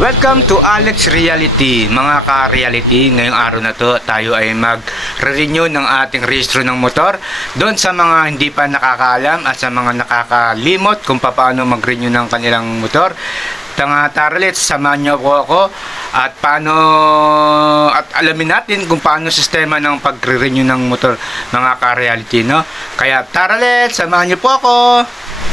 Welcome to Alex Reality. Mga ka-reality, ngayong araw na to tayo ay mag-renew ng ating rehistro ng motor. Doon sa mga hindi pa nakakaalam at sa mga nakakalimot kung paano mag-renew ng kanilang motor, tara let's samahan niyo po ako at alamin natin kung paano sistema ng pag-renew ng motor, mga ka-reality, no? Kaya tara let's samahan niyo po ako.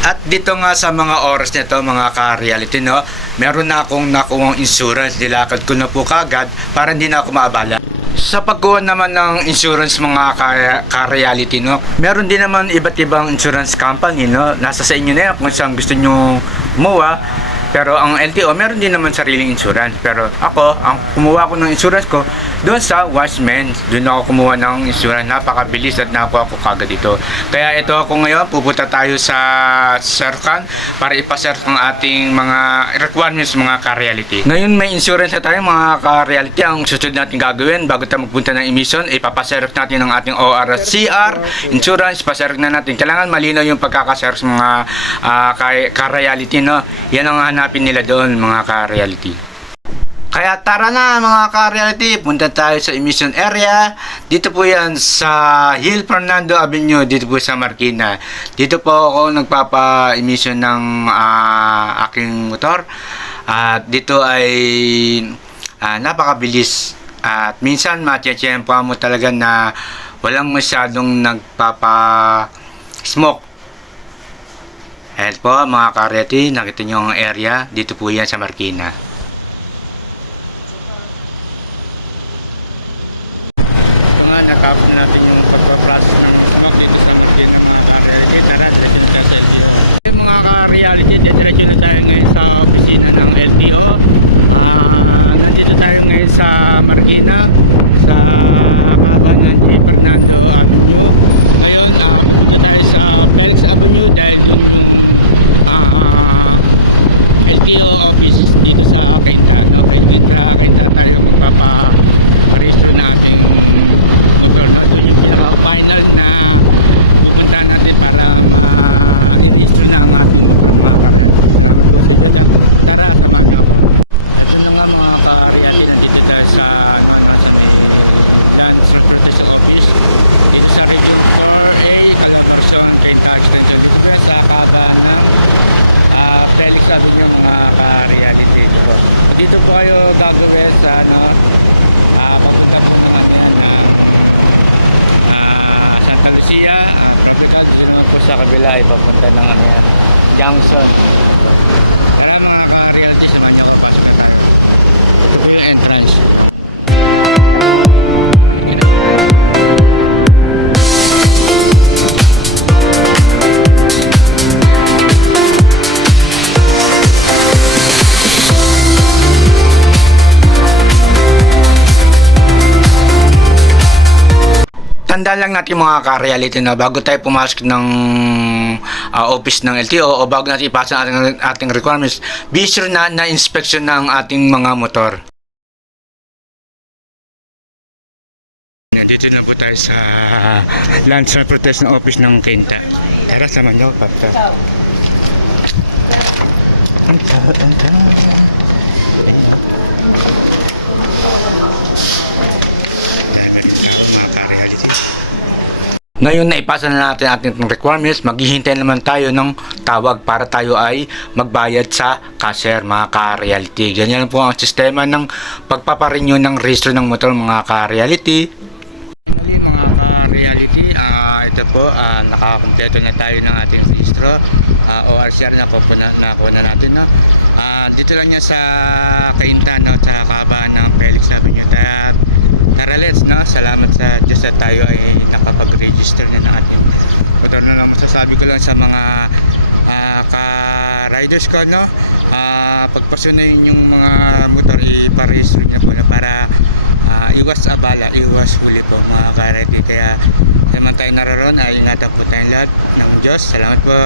At dito nga sa mga oras nito, mga ka-reality, no, meron na akong nakuhang insurance. Nilakad ko na po kagad para hindi na ako maabala. Sa pagkuha naman ng insurance, mga ka-reality, no, meron din naman iba't ibang insurance company, no. Nasa sa inyo na yan kung saan gusto nyo kumuha. Pero ang LTO, meron din naman sariling insurance. Pero ako, ang kumuha ko ng insurance ko, doon sa Watchman, doon ako kumuha ng insurance. Napakabilis at nakuha ko kagad dito. Kaya ito ako ngayon, pupunta tayo sa Serkan para ipaserve ang ating mga requirements, mga ka-reality. Ngayon may insurance na tayo, mga ka-reality. Ang susunod natin gagawin, bago tayo magpunta ng emission, ipapaserve natin ang ating ORCR insurance. Paserve na natin. Kailangan malinaw yung pagkakaserve sa mga ka-reality, no? Yan ang hanapin nila doon, mga ka-reality. Kaya tara na, mga ka-reality, punta tayo sa emission area. Dito po yan sa Hill Fernando Avenue, dito po sa Marikina. Dito po ako nagpapa-emission ng aking motor. At dito ay napakabilis. At minsan matiyempohan mo talaga na walang masyadong nagpapa-smoke. Ayan po, mga ka-reality, nakita nyo ang area. Dito po yan sa Marikina. Mga nakapon natin yung pagpaprocess ng smoke dito sa Marikina, mga ka-reality. Tara, let's discuss it. Mga ka-reality, diretso na tayo ngayon sa opisina ng LTO. Nandito tayo ngayon sa Marikina, sa kaban ng J. Fernando Avenue. Ngayon, pupunta tayo sa Felix Avenue dahil doon yung LTO office dito sa Quinta, no? Quinta tayo magpapa-registro na ating motor. Ito yung pinaka-final na pupunta natin para i-registro na ang ating motor. Tara, sabag ako. Ito na nga, mga ka-reality, nandito tayo sa Transportation Office dito sa Region 4A, Calabarzon, Quinta Extension, sa kaba ng Felix Avenue, mga ka-reality dito. Dito po kayo gagawin sa pagpunta natin ng Santa Lucia, Practical. Dito po sa kabila ay papunta ng Junction. Mga ka-reality, sa mga kapasok na tayo. Ito po yung entrance. Tandaan lang natin, mga ka-reality, na bago tayo pumasok ng office ng LTO o bago natin ipasa ang ating requirements, be sure na na-inspection ng ating mga motor. Dito na po tayo sa Land Transportation Office ng Quinta. Tara, sama nyo, pata. Ngayon na ipasa na natin ating requirements, maghihintay naman tayo ng tawag para tayo ay magbayad sa cashier, mga ka-reality. Ganyan po ang sistema ng pagpaparenew ng rehistro ng motor, mga ka-reality. Mga ka-reality, ito po, nakakompleto na tayo ng ating rehistro. ORCR na nakuha na natin. Dito lang niya sa Quinta, no, sa kahabaan ng Felix Avenue. Tara let's, no? Salamat sa Diyos at tayo ay nakapag-register na ng ating motor. Na lang masasabi ko lang sa mga ka-riders ko, no? Pagpasunayin yung mga motor, ipa-register na po na para iwas abala, iwas huli po, mga ka-ready. Kaya naman tayo naroon, ay ingatan po tayong lahat ng Diyos. Salamat po.